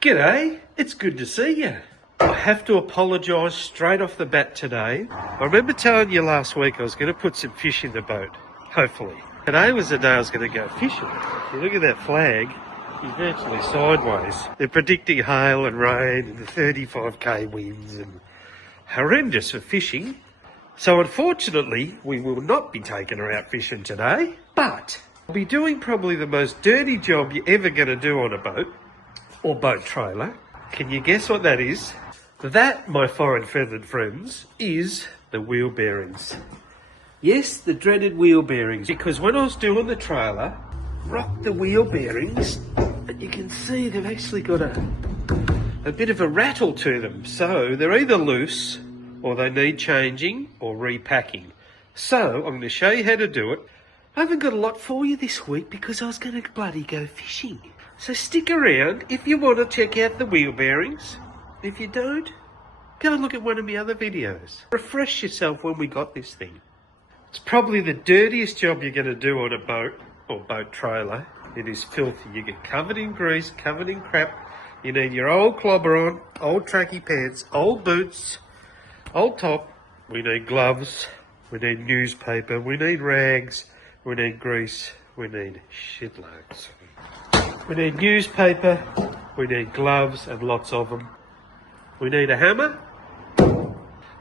G'day, it's good to see you. I have to apologise straight off the bat today. I remember telling you last week I was going to put some fish in the boat, hopefully. Today was the day I was going to go fishing. If you look at that flag, it's virtually sideways. They're predicting hail and rain and the 35k winds and horrendous for fishing. So unfortunately, we will not be taking her out fishing today, but I'll be doing probably the most dirty job you're ever going to do on a boat or boat trailer. Can you guess what that is? That, my fine feathered friends, is the wheel bearings. Yes, the dreaded wheel bearings, because when I was doing the trailer, rocked the wheel bearings, and you can see they've actually got a bit of a rattle to them. So they're either loose, or they need changing, or repacking. So I'm going to show you how to do it. I haven't got a lot for you this week because I was going to bloody go fishing. So stick around if you want to check out the wheel bearings. If you don't, go and look at one of my other videos. Refresh yourself when we got this thing. It's probably the dirtiest job you're going to do on a boat or boat trailer. It is filthy. You get covered in grease, covered in crap. You need your old clobber on, old tracky pants, old boots, old top. We need gloves. We need newspaper. We need rags. We need grease. We need shitloads. We need newspaper, we need gloves and lots of them. We need a hammer,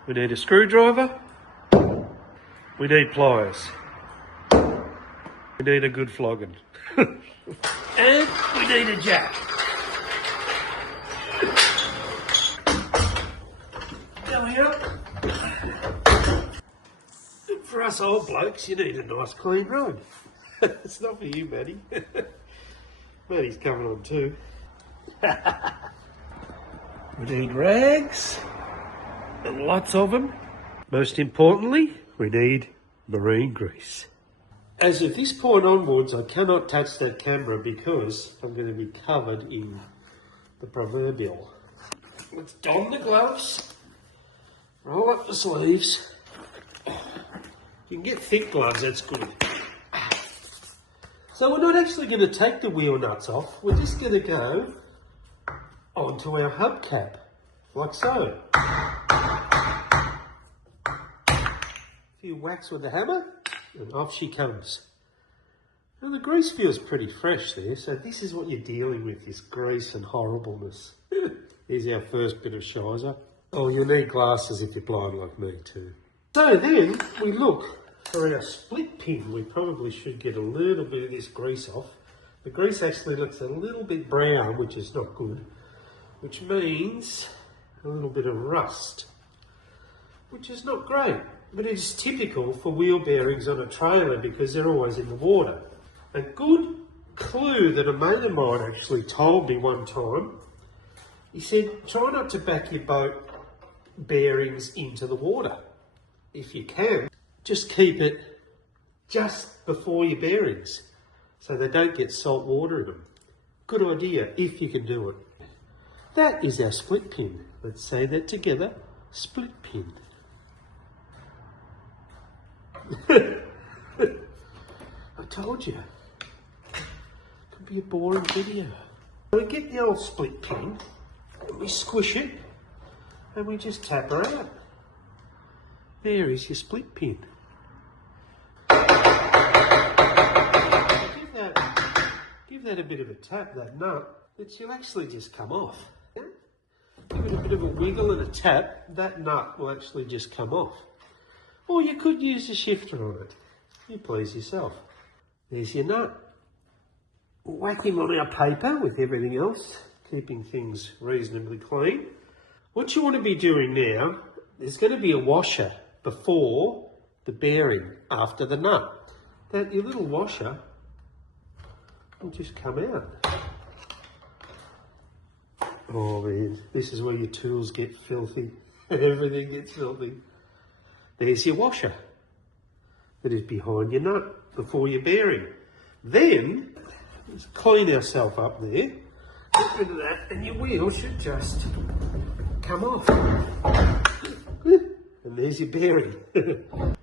we need a screwdriver, we need pliers, we need a good flogging, and we need a jack. Going up. For us old blokes, you need a nice clean rod. It's not for you, Maddie. Maddie's coming on too. We need rags, and lots of them. Most importantly, we need marine grease. As of this point onwards, I cannot touch that camera because I'm going to be covered in the proverbial. Let's don the gloves, roll up the sleeves. You can get thick gloves, that's good. So we're not actually going to take the wheel nuts off, we're just going to go onto our hubcap, like so. A few whacks with the hammer, and off she comes. And the grease feels pretty fresh there, so this is what you're dealing with, this grease and horribleness. Here's our first bit of shizer. Oh, you'll need glasses if you're blind like me too. So then we look for our split pin. We probably should get a little bit of this grease off. The grease actually looks a little bit brown, which is not good, which means a little bit of rust, which is not great, but it is typical for wheel bearings on a trailer because they're always in the water. A good clue that a mate of mine actually told me one time, he said, try not to back your boat bearings into the water. If you can, just keep it just before your bearings so they don't get salt water in them. Good idea if you can do it. That is our split pin. Let's say that together. Split pin. I told you. It could be a boring video. We get the old split pin and we squish it and we just tap her out. There is your split pin. Give that a bit of a tap, that nut, she'll actually just come off. Yeah? Give it a bit of a wiggle and a tap, that nut will actually just come off. Or you could use a shifter on it. You please yourself. There's your nut. Whack him on our paper with everything else, keeping things reasonably clean. What you want to be doing now, there's going to be a washer before the bearing, after the nut. That your little washer will just come out. Oh man, this is where your tools get filthy. Everything gets filthy. There's your washer that is behind your nut, before your bearing. Then, let's clean ourselves up there. Get rid of that and your wheel should just come off. And there's your bearing.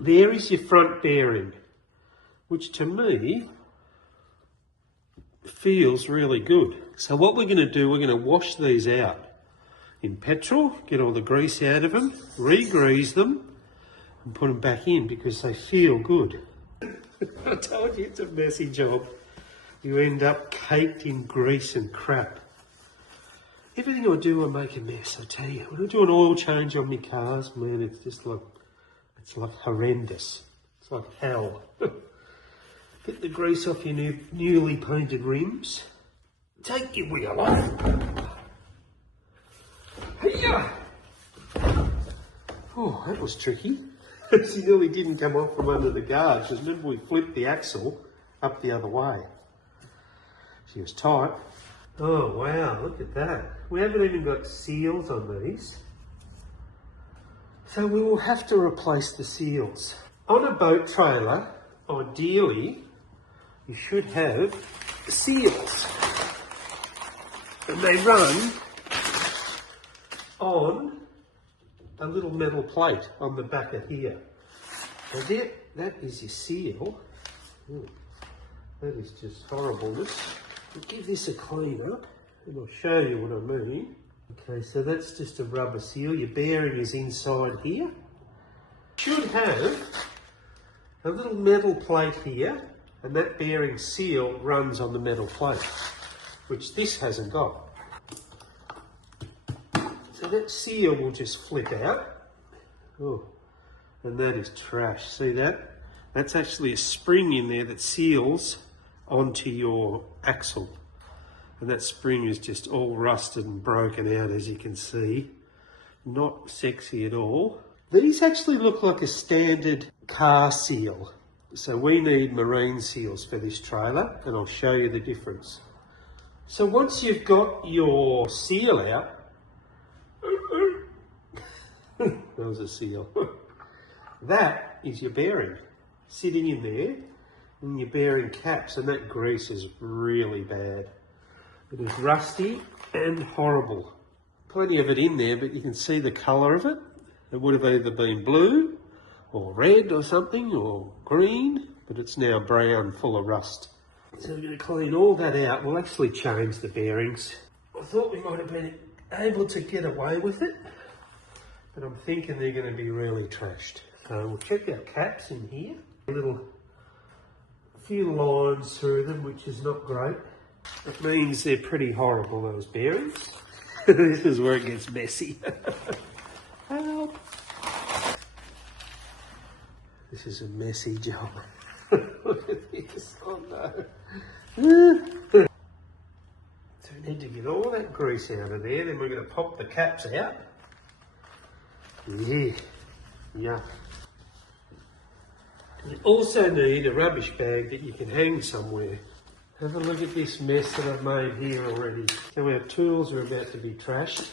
There is your front bearing, which to me feels really good. So what we're going to do, we're going to wash these out in petrol, get all the grease out of them, re-grease them, and put them back in because they feel good. I told you it's a messy job. You end up caked in grease and crap. Everything I do, I make a mess, I tell you. When I do an oil change on my cars, man, it's just like, it's like horrendous. It's like hell. Get the grease off your newly painted rims. Take your wheel off. Hiya! Oh, that was tricky. She nearly didn't come off from under the guard. Because remember we flipped the axle up the other way. She was tight. Oh wow, look at that. We haven't even got seals on these. So we will have to replace the seals. On a boat trailer, ideally, you should have seals. And they run on a little metal plate on the back of here. So that is your seal. Ooh, that is just horribleness. I'll give this a clean up and I'll show you what I mean. Okay, so that's just a rubber seal. Your bearing is inside here. Should have a little metal plate here, and that bearing seal runs on the metal plate, which this hasn't got. So that seal will just flick out. Oh, and that is trash. See that? That's actually a spring in there that seals onto your axle. And that spring is just all rusted and broken out, as you can see. Not sexy at all. These actually look like a standard car seal. So we need marine seals for this trailer, and I'll show you the difference. So once you've got your seal out, that was a seal. That is your bearing sitting in there, and your bearing caps, and that grease is really bad. It is rusty and horrible. Plenty of it in there, but you can see the colour of it. It would have either been blue or red or something, or green, but it's now brown, full of rust. So we're going to clean all that out. We'll actually change the bearings. I thought we might have been able to get away with it, but I'm thinking they're going to be really trashed. So we'll check our caps in here. A few lines through them, which is not great. It means they're pretty horrible, those bearings. This is where it gets messy. Help! This is a messy job. Look at this. Oh no. So we need to get all that grease out of there, then we're going to pop the caps out. Yeah. You also need a rubbish bag that you can hang somewhere. Have a look at this mess that I've made here already. So our tools are about to be trashed.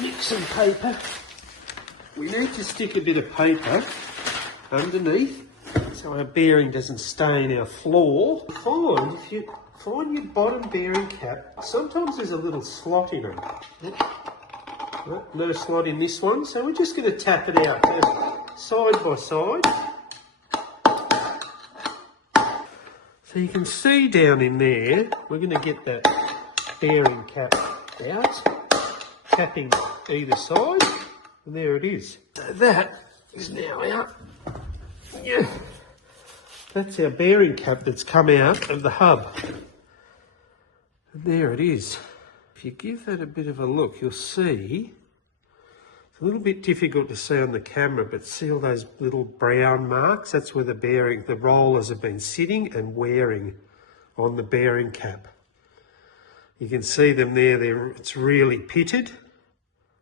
Mix some paper. We need to stick a bit of paper underneath so our bearing doesn't stain our floor. If you find your bottom bearing cap, sometimes there's a little slot in it. No slot in this one, so we're just going to tap it out side by side. So you can see down in there, we're going to get that bearing cap out, tapping either side, and there it is. So that is now out. Yeah. That's our bearing cap that's come out of the hub. And there it is. If you give that a bit of a look, you'll see, it's a little bit difficult to see on the camera, but see all those little brown marks? That's where the rollers have been sitting and wearing on the bearing cap. You can see them there, it's really pitted,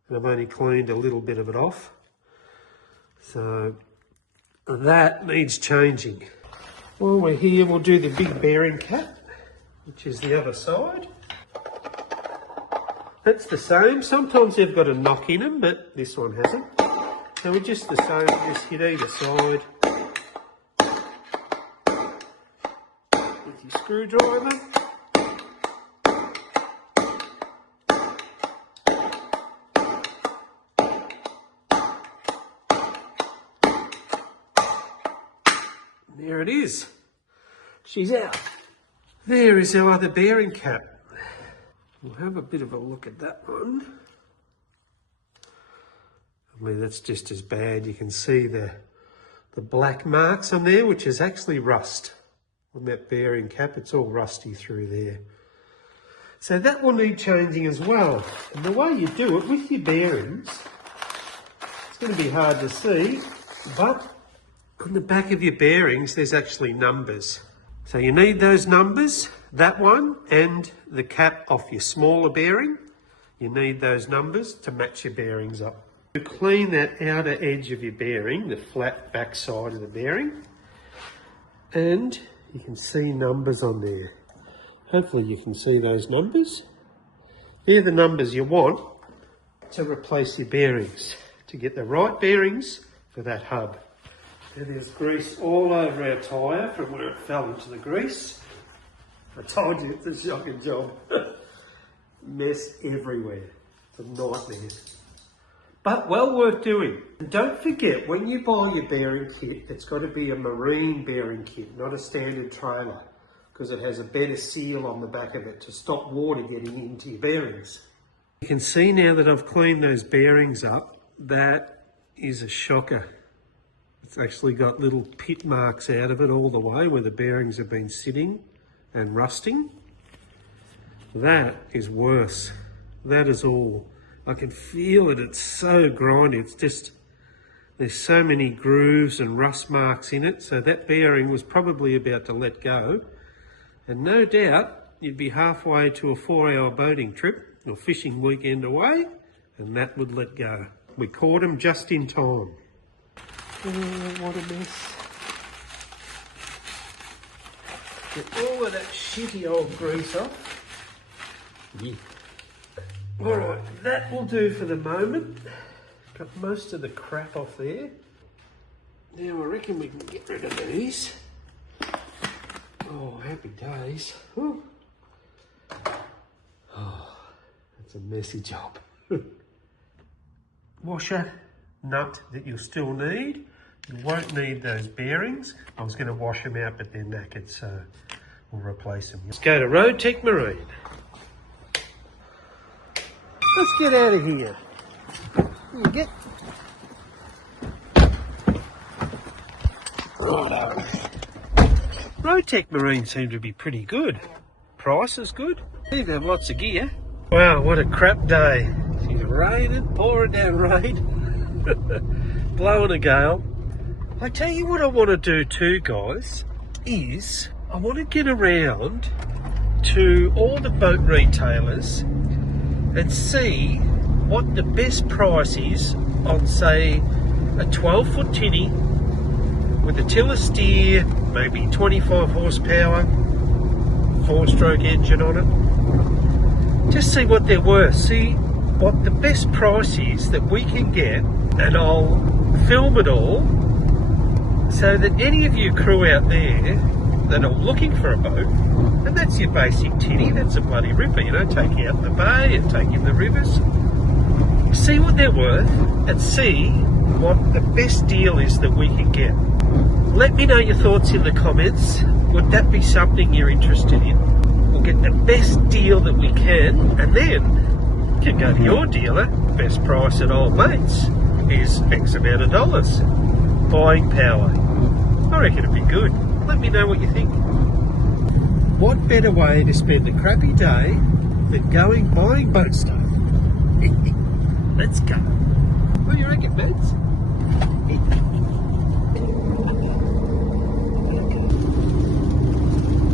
and I've only cleaned a little bit of it off. So that needs changing. While we're here, we'll do the big bearing cap, which is the other side. That's the same. Sometimes they've got a knock in them, but this one hasn't. So we're just the same, just hit either side with your screwdriver. There it is. she's out. There is our other bearing cap. We'll have a bit of a look at that one. I mean, that's just as bad. You can see the black marks on there, which is actually rust on that bearing cap. It's all rusty through there. So that will need changing as well. And the way you do it with your bearings, it's going to be hard to see, but on the back of your bearings, there's actually numbers. So you need those numbers, that one, and the cap off your smaller bearing. You need those numbers to match your bearings up. To clean that outer edge of your bearing, the flat back side of the bearing, and you can see numbers on there. Hopefully you can see those numbers. They're the numbers you want to replace your bearings, to get the right bearings for that hub. And there's grease all over our tyre from where it fell into the grease. I told you, it's a shocking job. Mess everywhere. It's a nightmare. But well worth doing. And don't forget, when you buy your bearing kit, it's got to be a marine bearing kit, not a standard trailer, because it has a better seal on the back of it to stop water getting into your bearings. You can see now that I've cleaned those bearings up, that is a shocker. It's actually got little pit marks out of it all the way where the bearings have been sitting and rusting. That is worse. That is all. I can feel it, it's so grindy. It's just, there's so many grooves and rust marks in it. So that bearing was probably about to let go. And no doubt you'd be halfway to a 4-hour boating trip or fishing weekend away, and that would let go. We caught him just in time. Oh, what a mess. Get all of that shitty old grease off. Yeah. Alright, that will do for the moment. Got most of the crap off there. Now I reckon we can get rid of these. Oh, happy days. Whew. Oh, that's a messy job. Washer nut that you'll still need. You won't need those bearings. I was going to wash them out, but they're knackered, so we'll replace them. Let's go to Roadtec Marine. Let's get out of here. You get. Righto. Roadtec Marine seem to be pretty good. Price is good. They have lots of gear. Wow, what a crap day. It's raining, pouring down rain, blowing a gale. I tell you what I want to do too, guys, is I want to get around to all the boat retailers and see what the best price is on, say, a 12-foot tinny with a tiller steer, maybe 25 horsepower, 4-stroke engine on it. Just see what they're worth, see what the best price is that we can get, and I'll film it all so that any of you crew out there that are looking for a boat, and that's your basic tinny, that's a bloody ripper, you know, take you out the bay and take you in the rivers. See what they're worth and see what the best deal is that we can get. Let me know your thoughts in the comments. Would that be something you're interested in? We'll get the best deal that we can, and then you can go to your dealer. Best price at Old Mates is X amount of dollars. Buying power. I reckon it'd be good. Let me know what you think. What better way to spend a crappy day than going buying boat stuff? Let's go. What do you reckon, mates?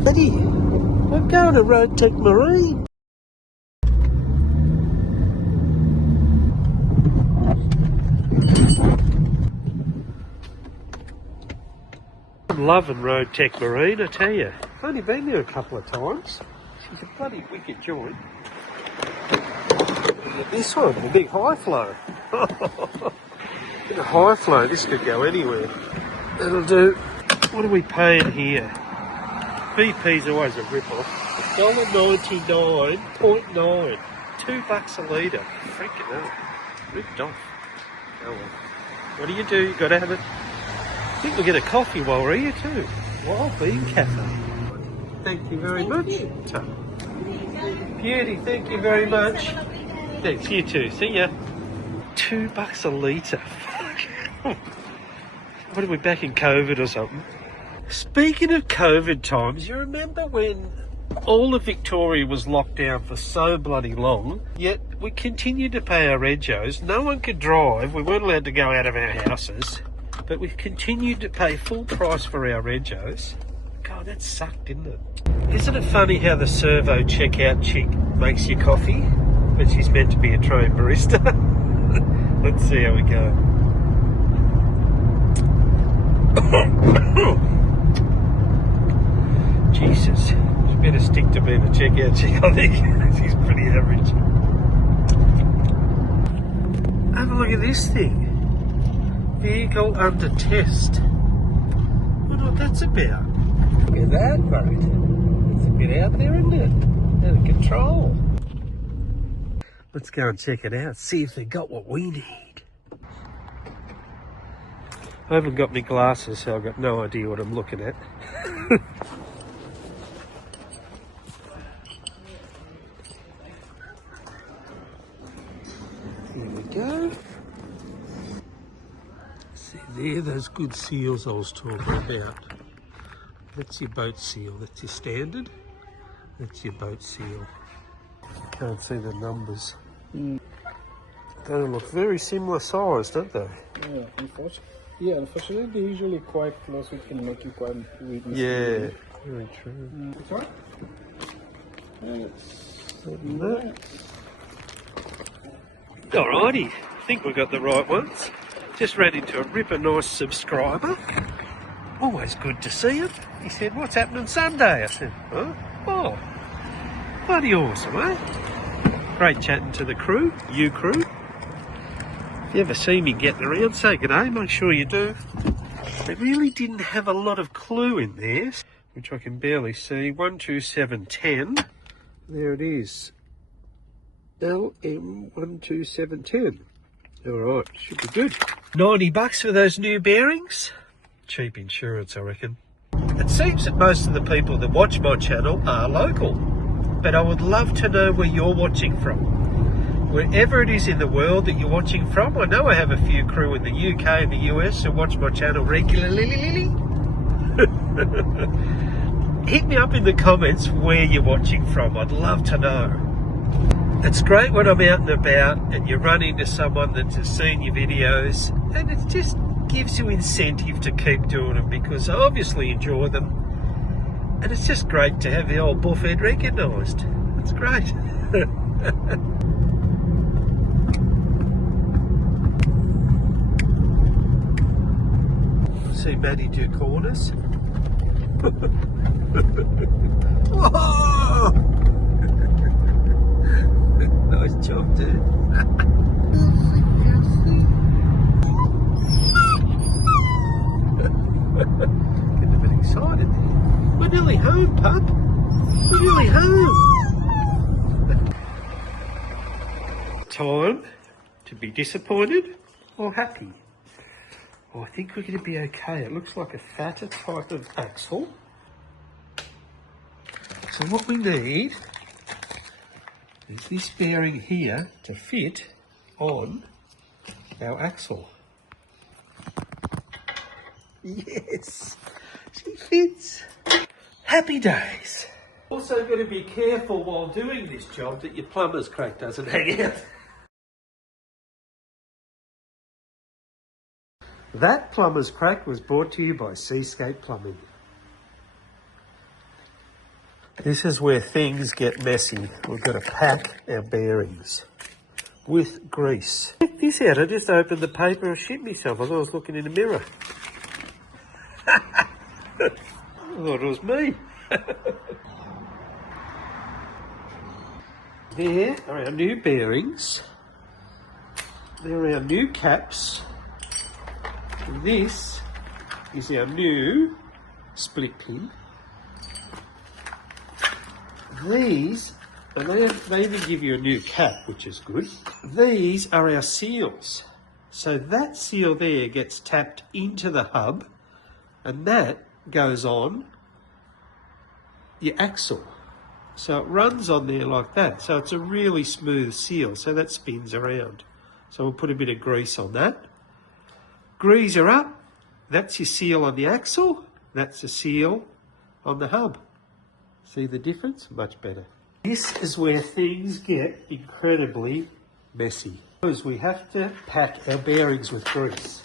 Buddy, I'm going to Roadtec Marine. I'm loving Roadtec Marine, I tell you. I've only been there a couple of times. She's a bloody wicked joint. This one, the big high flow. In a high flow, this could go anywhere. That'll do. What are we paying here? BP's always a rip-off. $1.99.9. $2 a litre. Freaking hell. Ripped off. Oh well. What do? You gotta have it. I think we'll get a coffee while we're here too. Wild Bean Cafe. Thank you very much. Beauty, thank you very much. Thanks, you too. See ya. $2 a litre. What are we back in COVID or something? Speaking of COVID times, you remember when all of Victoria was locked down for so bloody long, yet we continued to pay our regos. No one could drive. We weren't allowed to go out of our houses, but we continued to pay full price for our regos. God, that sucked, didn't it? Isn't it funny how the servo checkout chick makes your coffee, but she's meant to be a trained barista? Let's see how we go. Jesus, she better stick to being a checkout chick, I think. She's pretty average. Have a look at this thing. Vehicle under test. I wonder what that's about. Look at that, mate. It's a bit out there, isn't it? Out of control. Let's go and check it out, see if they got what we need. I haven't got my glasses, so I've got no idea what I'm looking at. Here we go. See there, those good seals I was talking about. That's your boat seal, that's your standard. That's your boat seal. Can't see the numbers. They look very similar size, don't they? Yeah, unfortunately, they're usually quite close, which can make you quite weak. Yeah, very true. Sorry? Alrighty, I think we got the right ones. Just ran into a ripper nice subscriber. Always good to see him. He said, "What's happening Sunday?" I said, "Huh? Oh, bloody awesome, eh?" Great chatting to the crew, you crew. If you ever see me getting around, say good day, make sure you do. They really didn't have a lot of clue in there, which I can barely see. 12710. There it is. LM12710. Alright, should be good. $90 for those new bearings. Cheap insurance, I reckon. It seems that most of the people that watch my channel are local, but I would love to know where you're watching from. Wherever it is in the world that you're watching from. I know I have a few crew in the UK and the US who watch my channel regularly. Hit me up in the comments where you're watching from. I'd love to know. It's great when I'm out and about and you run into someone that has seen your videos, and it just gives you incentive to keep doing them because I obviously enjoy them. And it's just great to have the old buffhead recognised. It's great. See Maddie do corners. Whoa! Nice job, dude. Getting a bit excited. We're nearly home, pup. We're nearly home. Time to be disappointed or happy. Oh, I think we're going to be okay. It looks like a fatter type of axle. So what we need is this bearing here to fit on our axle. Yes, she fits. Happy days. Also got to be careful while doing this job that your plumber's crack doesn't hang out. That plumber's crack was brought to you by Seascape Plumbing. This is where things get messy. We've got to pack our bearings with grease. Check this out. I just opened the paper and shit myself. I thought I was looking in the mirror. I thought it was me. There are our new bearings. There are our new caps. This is our new split pin. These, and they even give you a new cap, which is good. These are our seals. So that seal there gets tapped into the hub, and that goes on your axle. So it runs on there like that. So it's a really smooth seal. So that spins around. So we'll put a bit of grease on that. Grease her up. That's your seal on the axle. That's the seal on the hub. See the difference? Much better. This is where things get incredibly messy. Because we have to pack our bearings with grease.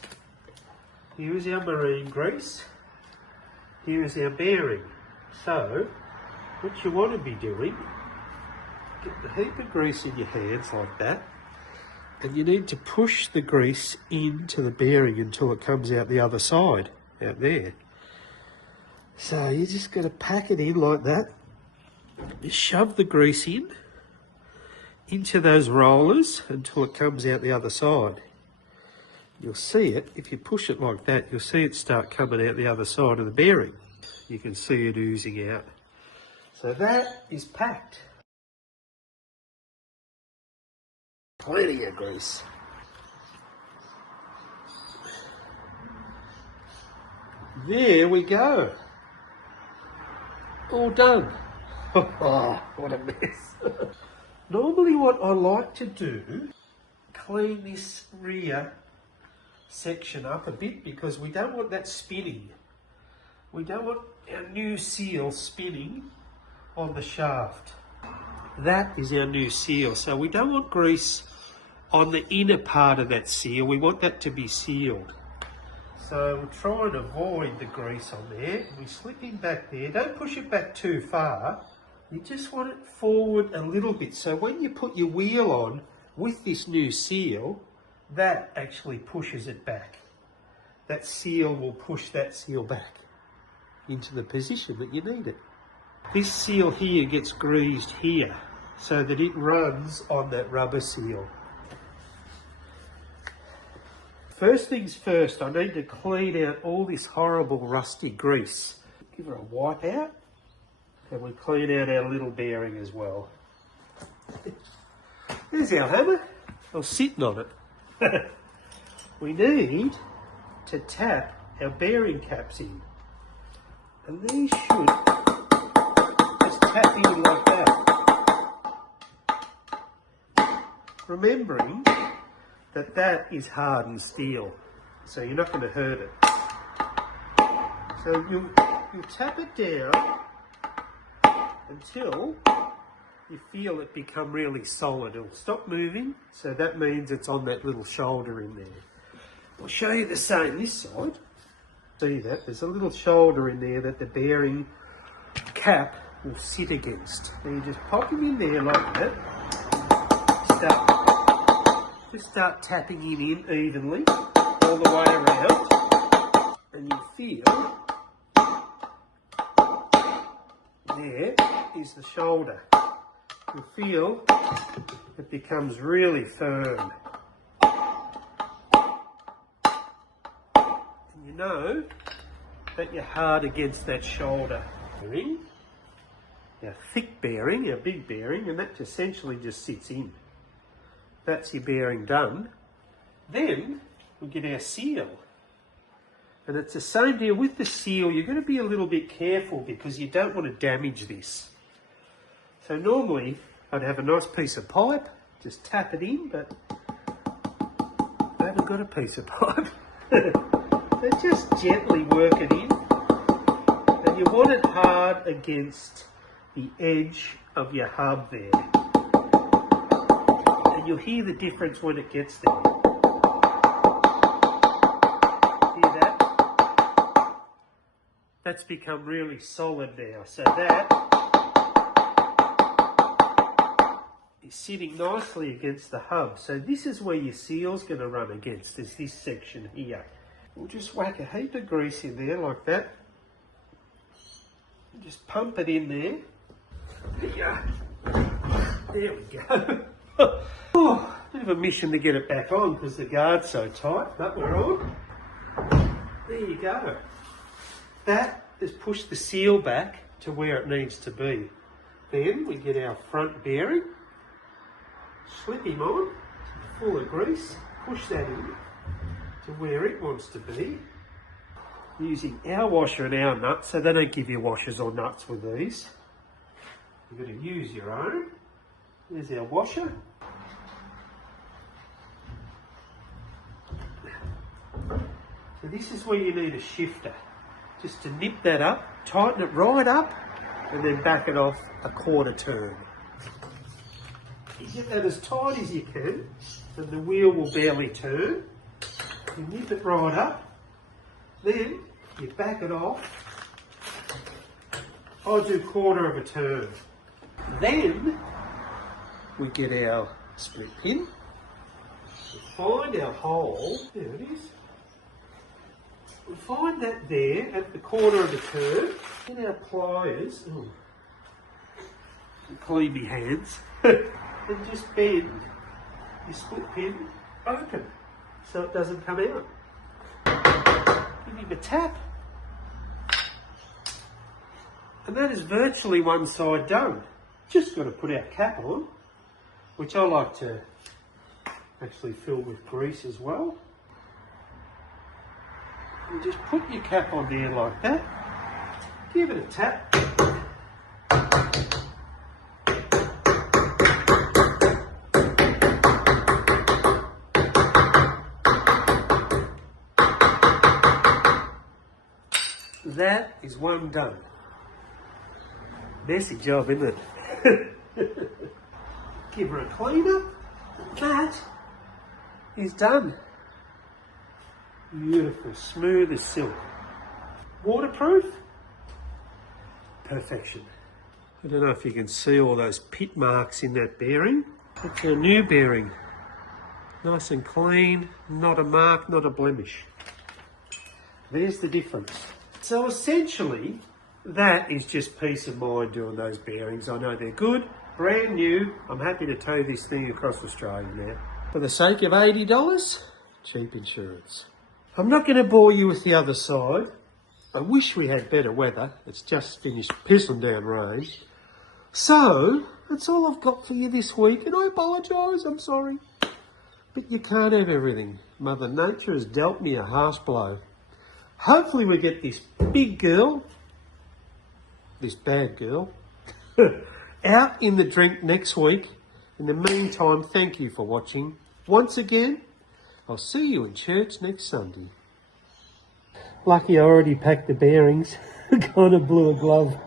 Here is our marine grease. Here is our bearing. So, what you want to be doing, get a heap of grease in your hands like that, and you need to push the grease into the bearing until it comes out the other side, out there. So you just got to pack it in like that. Just shove the grease into those rollers until it comes out the other side. You'll see it, if you push it like that, you'll see it start coming out the other side of the bearing. You can see it oozing out. So that is packed. Plenty of grease. There we go. All done. Oh, what a mess. Normally what I like to do, clean this rear section up a bit because we don't want that spinning. We don't want our new seal spinning on the shaft. That is our new seal. So we don't want grease on the inner part of that seal. We want that to be sealed. So we'll try and avoid the grease on there. We slip in back there. Don't push it back too far. You just want it forward a little bit. So when you put your wheel on with this new seal, that actually pushes it back. That seal will push that seal back into the position that you need it. This seal here gets greased here so that it runs on that rubber seal. First things first, I need to clean out all this horrible rusty grease. Give her a wipe out, and we clean out our little bearing as well. There's our hammer. I was sitting on it. We need to tap our bearing caps in. And these should just tap in like that. Remembering that that is hardened steel, so you're not going to hurt it. So you'll tap it down until you feel it become really solid. It'll stop moving, so that means it's on that little shoulder in there. I'll show you the same this side. See that? There's a little shoulder in there that the bearing cap will sit against. So you just pop them in there like that. Just start tapping it in evenly all the way around, and you feel there is the shoulder. You feel it becomes really firm. And you know that you're hard against that shoulder. Our thick bearing, our big bearing, and that essentially just sits in. That's your bearing done. Then we get our seal. And it's the same deal with the seal. You're going to be a little bit careful because you don't want to damage this. So normally I'd have a nice piece of pipe, just tap it in, but I haven't got a piece of pipe. So just gently work it in. And you want it hard against the edge of your hub there. And you'll hear the difference when it gets there. Hear that? That's become really solid now. So that is sitting nicely against the hub. So this is where your seal's going to run against, is this section here. We'll just whack a heap of grease in there like that. And just pump it in there. There we go. Oh, bit of a mission to get it back on because the guard's so tight, but we're on. There you go. That has pushed the seal back to where it needs to be. Then we get our front bearing, slip him on, full of grease, push that in to where it wants to be. Using our washer and our nuts, so they don't give you washers or nuts with these. You've got to use your own. There's our washer. So this is where you need a shifter, just to nip that up, tighten it right up, and then back it off a quarter turn. You get that as tight as you can, and the wheel will barely turn. You nip it right up, then you back it off. I do quarter of a turn. Then we get our split pin, we find our hole, there it is. We find that there at the corner of the turn, get our pliers, clean my hands, and just bend your split pin open so it doesn't come out. Give him a tap. And that is virtually one side done. Just got to put our cap on, which I like to actually fill with grease as well. You just put your cap on there like that, give it a tap. That is one done. Messy job, isn't it? Give her a clean up. That is done. Beautiful, smooth as silk. Waterproof? Perfection. I don't know if you can see all those pit marks in that bearing. It's a new bearing. Nice and clean, not a mark, not a blemish. There's the difference. So essentially, that is just peace of mind doing those bearings. I know they're good, brand new. I'm happy to tow this thing across Australia now. For the sake of $80, cheap insurance. I'm not going to bore you with the other side. I wish we had better weather. It's just finished pissing down rain. So, that's all I've got for you this week, and I apologise, I'm sorry. But you can't have everything. Mother Nature has dealt me a harsh blow. Hopefully we get this big girl, this bad girl, out in the drink next week. In the meantime, thank you for watching. Once again, I'll see you in church next Sunday. Lucky I already packed the bearings. Kind of blew a glove.